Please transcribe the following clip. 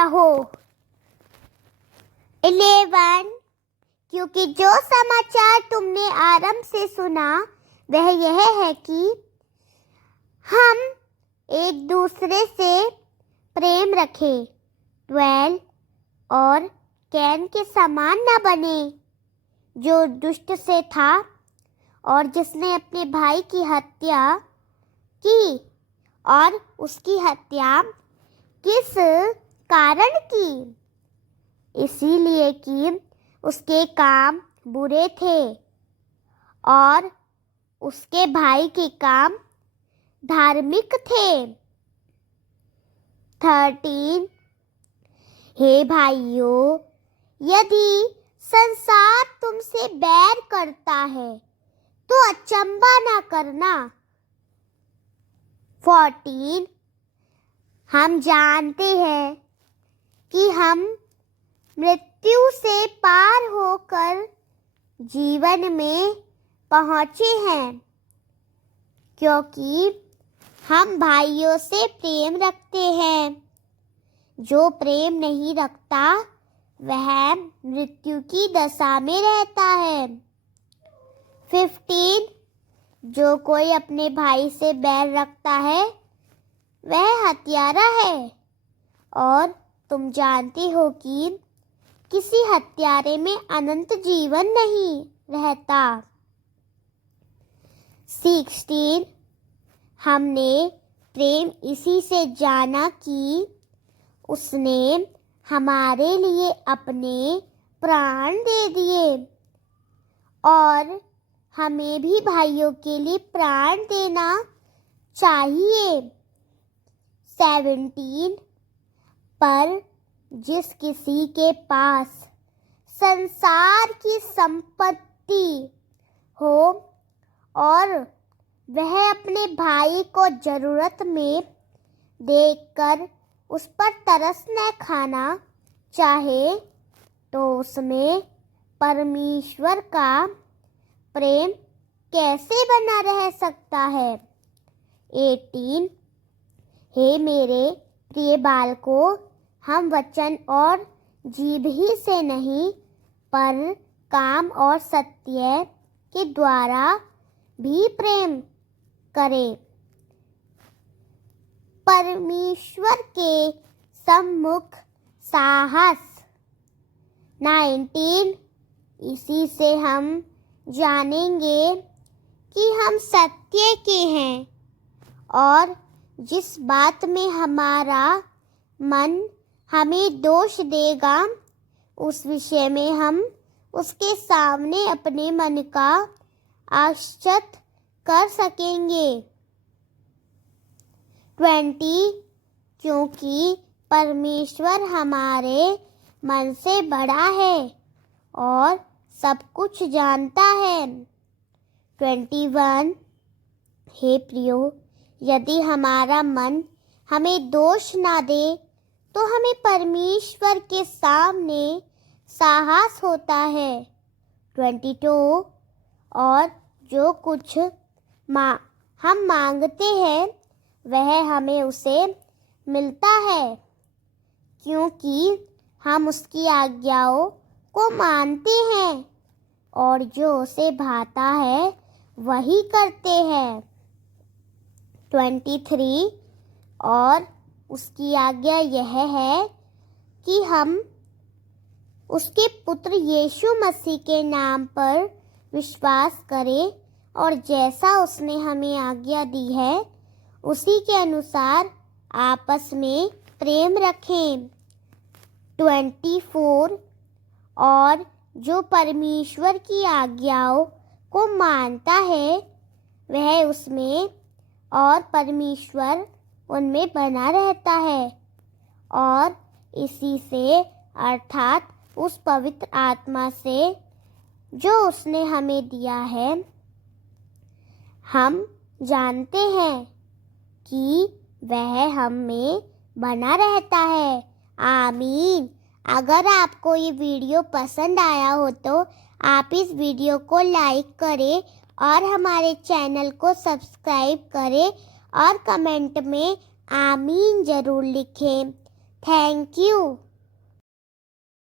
रहो। 11 क्योंकि जो समाचार तुमने आरंभ से सुना वह यह है कि हम एक दूसरे से प्रेम रखें। 12 और कैन के समान न बने, जो दुष्ट से था और जिसने अपने भाई की हत्या की। और उसकी हत्या किस कारण की? इसीलिए कि उसके काम बुरे थे और उसके भाई के काम धार्मिक थे। 13 हे भाइयों, यदि संसार तुमसे बैर करता है तो अचंभा न करना। 14 हम जानते हैं कि हम मृत्यु से पार होकर जीवन में पहुँचे हैं, क्योंकि हम भाइयों से प्रेम रखते हैं। जो प्रेम नहीं रखता वह मृत्यु की दशा में रहता है। 15 जो कोई अपने भाई से बैर रखता है वह हत्यारा है, और तुम जानते हो कि किसी हत्यारे में अनंत जीवन नहीं रहता। 16 हमने प्रेम इसी से जाना कि उसने हमारे लिए अपने प्राण दे दिए, और हमें भी भाइयों के लिए प्राण देना चाहिए। 17 पर जिस किसी के पास संसार की संपत्ति हो और वह अपने भाई को जरूरत में देखकर उस पर तरस न खाना चाहे, तो उसमें परमेश्वर का प्रेम कैसे बना रह सकता है। 18 हे मेरे प्रिय बालकों, हम वचन और जीभ ही से नहीं पर काम और सत्य के द्वारा भी प्रेम करें। परमेश्वर के सम्मुख साहस। 19 इसी से हम जानेंगे कि हम सत्य के हैं, और जिस बात में हमारा मन हमें दोष देगा उस विषय में हम उसके सामने अपने मन का आश्चर्य कर सकेंगे। 20 क्योंकि परमेश्वर हमारे मन से बड़ा है और सब कुछ जानता है। 21 हे प्रियो, यदि हमारा मन हमें दोष ना दे तो हमें परमेश्वर के सामने साहस होता है। 22 और जो कुछ हम मांगते हैं वह हमें उसे मिलता है, क्योंकि हम उसकी आज्ञाओं को मानते हैं और जो उसे भाता है वही करते हैं। 23 और उसकी आज्ञा यह है कि हम उसके पुत्र यीशु मसीह के नाम पर विश्वास करें और जैसा उसने हमें आज्ञा दी है उसी के अनुसार आपस में प्रेम रखें। 24 और जो परमेश्वर की आज्ञाओं को मानता है वह उसमें और परमेश्वर उनमें बना रहता है, और इसी से अर्थात उस पवित्र आत्मा से जो उसने हमें दिया है हम जानते हैं कि वह हम में बना रहता है। आमीन। अगर आपको ये वीडियो पसंद आया हो तो आप इस वीडियो को लाइक करें और हमारे चैनल को सब्सक्राइब करें और कमेंट में आमीन ज़रूर लिखें। Thank you.